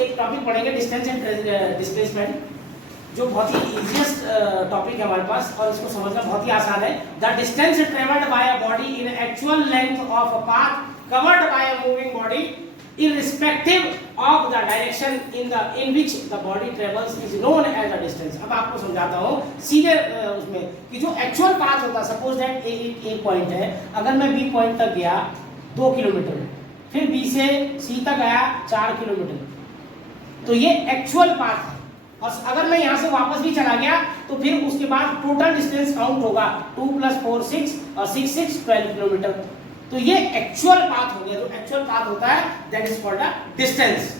एक टॉपिक पढ़ेंगे distance and displacement, जो बहुत ही इजीएस्ट टॉपिक है हमारे पास और इसको समझना बहुत ही आसान है। The distance travelled by a body in actual length of a path covered by a moving body irrespective of the direction in which the body travels is known as a distance। अब आपको समझाता हूँ सीधे उसमें कि जो actual path होता है, सपोज दैट एक पॉइंट है, अगर मैं बी पॉइंट तक गया 2 किलोमीटर, फिर बी से सी तक गया 4 किलोमीटर, तो ये एक्चुअल पाथ है। और अगर मैं यहाँ से वापस भी चला गया तो फिर उसके बाद टोटल डिस्टेंस काउंट होगा 2 + 4 6 और 6 6 12 किलोमीटर। तो ये एक्चुअल पाथ हो गया। जो एक्चुअल पाथ होता है that is called a distance.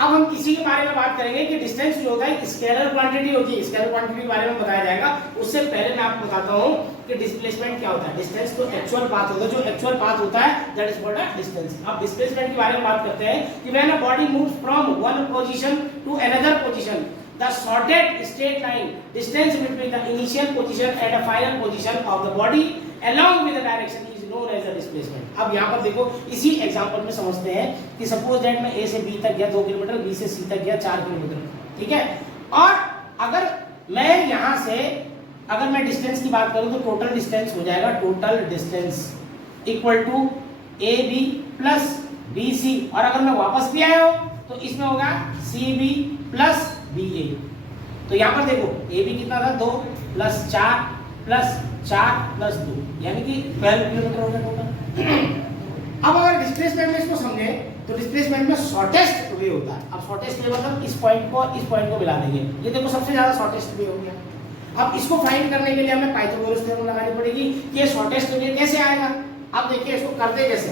अब हम इसी के बारे में बात करेंगे कि डिस्टेंस जो होता है स्केलर क्वांटिटी होती है। स्केलर क्वांटिटी के बारे में बताया जाएगा। उससे पहले मैं आपको बताता हूँ कि डिस्प्लेसमेंट क्या होता है। डिस्टेंस तो एक्चुअल पाथ होता है, जो एक्चुअल पाथ होता है that is called a distance. अब डिस्प्लेसमेंट के बारे में बात करते हैं कि when a body moves from one position to another position, the shortest straight line distance between the initial position and the final position of the body along with the direction is known as the displacement। अब यहाँ पर देखो इसी example में समझते हैं कि suppose that मैं ए से बी तक गया 2 किलोमीटर, बी से सी तक गया 4 किलोमीटर, ठीक है। और अगर मैं यहाँ से अगर मैं डिस्टेंस की बात करूँ तो टोटल डिस्टेंस हो जाएगा, total distance equal to A B plus B C, और अगर मैं वापस भी आया हूँ तो इसमें होगा सी बी प्लस बी ए। तो यहाँ पर देखो ए बी कितना था 2 + 4 + 4 + 2 यानी कि 12 किलोमीटर हो गया टोटल। अब अगर डिस्प्लेसमेंट में इसको समझे तो डिस्प्लेसमेंट में शॉर्टेस्ट वे होता है। अब शॉर्टेस्ट वे मतलब इस पॉइंट को मिला देंगे। ये देखो सबसे ज्यादा शॉर्टेस्ट वे हो गया। अब इसको फाइंड करने के लिए हमें पाइथागोरस थ्योरम लगानी पड़ेगी कि ये शॉर्टेस्ट वे कैसे आएगा। अब देखिए इसको करते कैसे।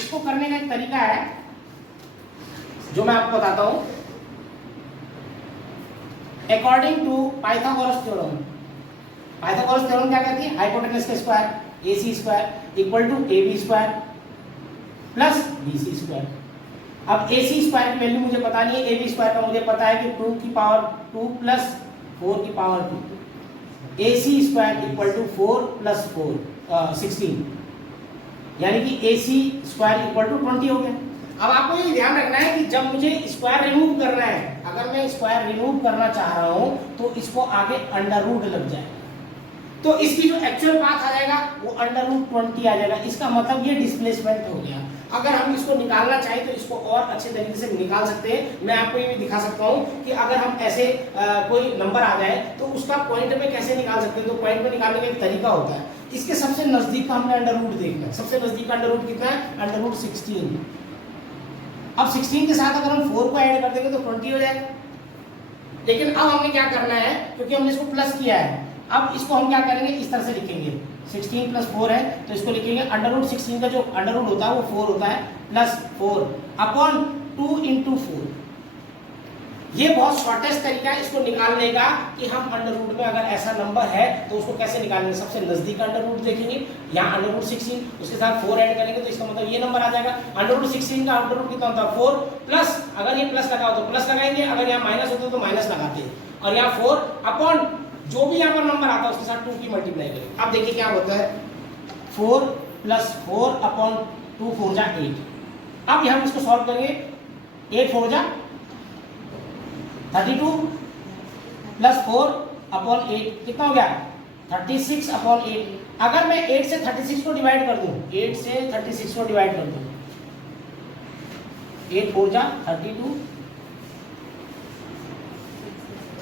इसको करने का एक तरीका है जो मैं आपको बताता हूं। According to Pythagoras theorem, Pythagoras theorem क्या कहती है, हाइपोटेनस का square AC square equal to AB square plus BC square. अब AC स्क्वायर की वैल्यू मुझे पता नहीं है, AB स्क्वायर का मुझे पता है कि 2 की पावर 2 + 4 की power 2। AC square equal to 4 + 4 16 यानी कि AC स्क्वायर इक्वल टू 20 हो गया। अब आपको ये ध्यान रखना है कि जब मुझे स्क्वायर रिमूव करना है, अगर मैं स्क्वायर रिमूव करना चाह रहा हूं तो इसको आगे अंडर रूट लग जाएगा, तो इसकी जो एक्चुअल पाथ आ जाएगा वो √20 आ जाएगा। इसका मतलब ये डिस्प्लेसमेंट हो गया। अगर हम इसको निकालना चाहें तो इसको और अच्छे तरीके से निकाल सकते हैं। मैं आपको ये भी दिखा सकता हूँ कि अगर हम ऐसे कोई नंबर आ जाए तो उसका पॉइंट में कैसे निकाल सकते हैं। तो पॉइंट में निकालने का एक तरीका होता है, इसके सबसे नजदीक का हमने अंडर रूट देखना है। सबसे नजदीक का अंडर रूट कितना है, √16। अब 16 के साथ अगर हम 4 को ऐड कर देंगे तो 20 हो जाएगा। लेकिन अब हमें क्या करना है, क्योंकि हमने इसको प्लस किया है, अब इसको हम क्या करेंगे, इस तरह से लिखेंगे। 16 + 4 है तो इसको लिखेंगे √16 का जो अंडर रूट होता है वो 4 होता है, +4 अपॉन 2 × 4। ये बहुत शॉर्टेस्ट तरीका है इसको निकालने का कि हम अंडर रूट में अगर ऐसा नंबर है तो उसको कैसे निकालेंगे। सबसे नजदीक अंडर रूट देखेंगे, यहाँ √16 उसके साथ 4 ऐड करेंगे तो इसका मतलब ये नंबर आ जाएगा। √16 का अंडर रूट कितना होता है 4 प्लस, अगर ये प्लस लगा हो तो प्लस लगाएंगे, अगर यहाँ माइनस होता तो माइनस लगाते हैं, और यहाँ 4 अपॉन जो भी यहाँ पर नंबर आता है उसके साथ 2 की मल्टीप्लाई करें। अब देखिए क्या होता है, 4 + 4 अपॉन 2 4 जा 8। अब यहाँ इसको सॉल्व करेंगे, 8 4 जा 32 + 4 अपॉन 8 कितना हो गया 36 अपॉन 8। अगर मैं 8 से 36 को डिवाइड कर दूं, 8 से 36 को डिवाइड कर दूं, 8 4 जा 32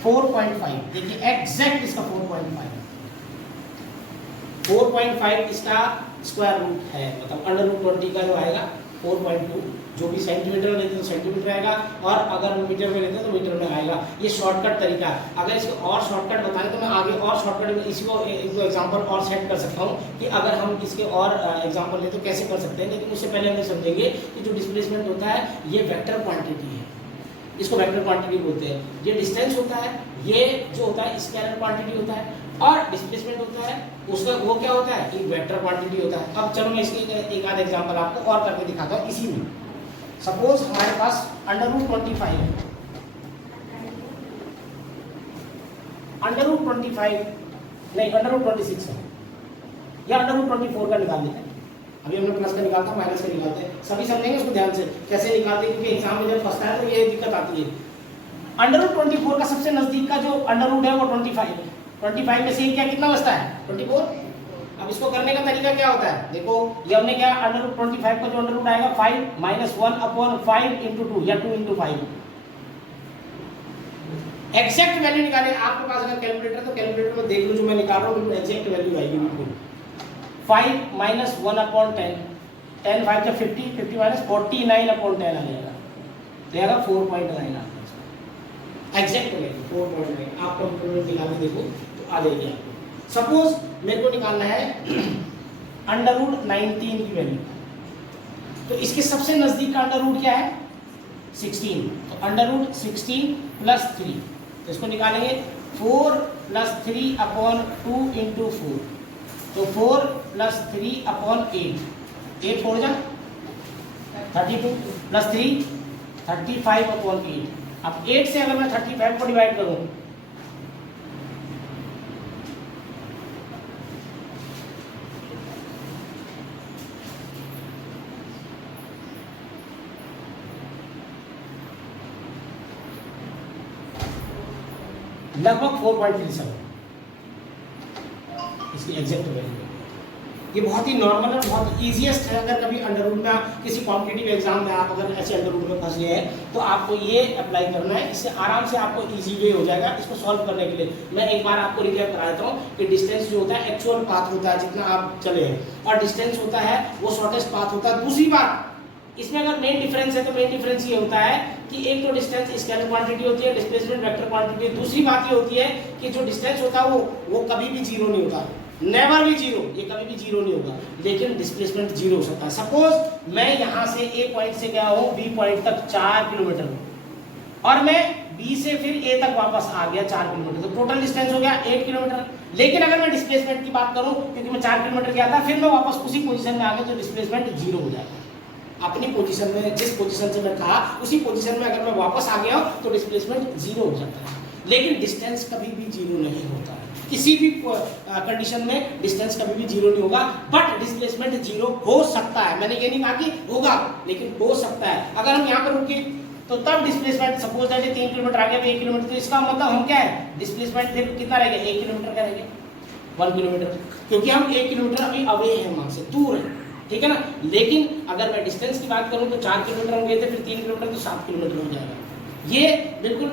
4.5। देखिए एग्जैक्ट इसका 4.5 इसका स्क्वायर रूट है, मतलब √20 का जो आएगा 4.2। जो भी सेंटीमीटर में लेते हैं तो सेंटीमीटर आएगा, और अगर मीटर में लेते हैं तो मीटर में आएगा। ये शॉर्टकट तरीका है। अगर इसको और शॉर्टकट बताएं तो मैं आगे और शॉर्टकट में इसको एक दो एग्जांपल और सेट कर सकता हूँ कि अगर हम इसके और एग्जांपल लें तो कैसे कर सकते हैं। लेकिन उससे पहले हम समझेंगे कि जो डिस्प्लेसमेंट होता है ये वेक्टर क्वांटिटी है, इसको वेक्टर क्वांटिटी बोलते हैं। ये डिस्टेंस होता है, ये जो होता है स्केलर क्वांटिटी होता है, और डिस्प्लेसमेंट होता है उसका वो क्या होता है, एक वेक्टर क्वांटिटी होता है। अब चलो मैं इसकी एक आध एग्जांपल आपको और करके दिखाता हूँ इसी में। सपोज हमारे पास √25 है, √25 नहीं √26 है, या √24 का निकाल लेते हैं। अभी हमने प्लस का निकालता है, माइनस का निकालते हैं, सभी समझेंगे उसको ध्यान से कैसे निकालते हैं, क्योंकि एग्जाम में जब फंसता है तो ये दिक्कत आती है। अंडर रूट 24 का सबसे नजदीक का जो अंडर रूट है वो 25 है। 25 में से क्या कितना बचता है 24। अब इसको करने का तरीका क्या होता है, देखो ये हमने क्या अंडर रूट 25 का जो अंडर रूट आएगा 5 माइनस 1/5 इंटू 2 या 2 इंटू 5। एग्जैक्ट वैल्यू निकाले, आपके पास अगर कैलकुलेटर तो कैलकुलेटर में देख लो, जो मैं निकाल रहा हूँ एग्जैक्ट वैल्यू आएगी बिल्कुल। 5 माइनस 1/10, 10 5 का 50, 50 माइनस 49/10 आ जाएगा, तो आएगा 4.9 एग्जैक्ट वैल्यू 4.9। आप कंप्यूटर में निकाल के देखो तो आ जाएगी आपको। सपोज मेरे को निकालना है अंडर रूट 19 की वैल्यू, तो इसके सबसे नजदीक का अंडर रूट क्या है 16, तो अंडर रूट 16 प्लस 3, तो इसको निकालेंगे 4 प्लस 3/2 इंटू 4, तो 4 प्लस 3/8, 8 4 जा 32 प्लस 3 35/8। अब 8 से अगर मैं 35 को डिवाइड करूं लगभग 4.37 इसकी एग्जैक्ट वैल्यू। ये बहुत ही नॉर्मल और बहुत इजीएस्ट है। अगर कभी अंडर रूट में किसी कॉम्पिटिटिव एग्जाम में आप अगर ऐसे अंडर रूट में फंस गए हैं तो आपको ये अप्लाई करना है, इससे आराम से आपको इजी वे हो जाएगा इसको सॉल्व करने के लिए। मैं एक बार आपको रिकैप करा देता हूँ कि डिस्टेंस जो होता है एक्चुअल पाथ होता है जितना आप चले हैं, और डिस्टेंस होता है वो शॉर्टेस्ट पाथ होता है। दूसरी बात इसमें अगर मेन डिफरेंस है तो मेन डिफरेंस ये होता है कि एक तो डिस्टेंस स्केलर क्वांटिटी होती है, डिस्प्लेसमेंट वेक्टर क्वांटिटी। दूसरी बात ये होती है कि जो डिस्टेंस होता है वो कभी भी जीरो नहीं होता, नेवर भी जीरो, ये कभी भी जीरो नहीं होगा, लेकिन डिस्प्लेसमेंट जीरो हो सकता है। सपोज मैं यहाँ से ए पॉइंट से गया हूँ बी पॉइंट तक 4 किलोमीटर और मैं बी से फिर ए तक वापस आ गया 4 किलोमीटर, तो टोटल डिस्टेंस हो गया 8 किलोमीटर। लेकिन अगर मैं डिस्प्लेसमेंट की बात करूँ, क्योंकि मैं 4 किलोमीटर गया था फिर मैं वापस उसी पोजीशन में आ गया, तो डिस्प्लेसमेंट जीरो हो जाएगा। अपनी पोजीशन में जिस पोजीशन से मैं था उसी पोजीशन में अगर मैं वापस आ गया तो डिस्प्लेसमेंट जीरो हो जाता है। लेकिन डिस्टेंस कभी भी जीरो नहीं होता है, किसी भी कंडीशन में डिस्टेंस कभी भी जीरो नहीं होगा, बट डिस्प्लेसमेंट जीरो हो सकता है। मैंने ये नहीं कहा कि होगा, लेकिन हो सकता है। अगर हम यहाँ पर रुके तो तब डिस्प्लेसमेंट सपोज दैट 3 किलोमीटर आ गया 1 किलोमीटर, तो इसका मतलब हम क्या है डिस्प्लेसमेंट फिर कितना रह गया 1 किलोमीटर का रह गया 1 किलोमीटर, क्योंकि हम 1 किलोमीटर अभी अवे हैं वहां से, दूर है, ठीक है ना। लेकिन अगर मैं डिस्टेंस की बात करूं तो 4 किलोमीटर हम गए थे, फिर 3 किलोमीटर तो 7 किलोमीटर हो जाएगा। ये बिल्कुल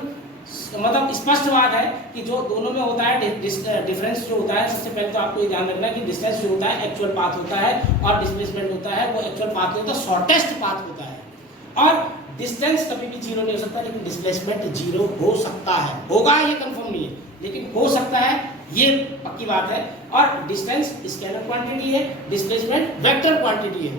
मतलब स्पष्ट बात है कि जो दोनों में होता है डिफरेंस जो होता है, सबसे पहले तो आपको ये ध्यान रखना है कि डिस्टेंस जो होता है एक्चुअल पाथ होता है और डिस्प्लेसमेंट होता है वो एक्चुअल पाथ नहीं होता, शॉर्टेस्ट पाथ होता है। और डिस्टेंस कभी भी जीरो नहीं हो सकता, लेकिन डिस्प्लेसमेंट जीरो हो सकता है, होगा ये कंफर्म नहीं है, लेकिन हो सकता है, ये पक्की बात है। और डिस्टेंस स्केलर क्वांटिटी है, डिस्प्लेसमेंट वेक्टर क्वांटिटी है।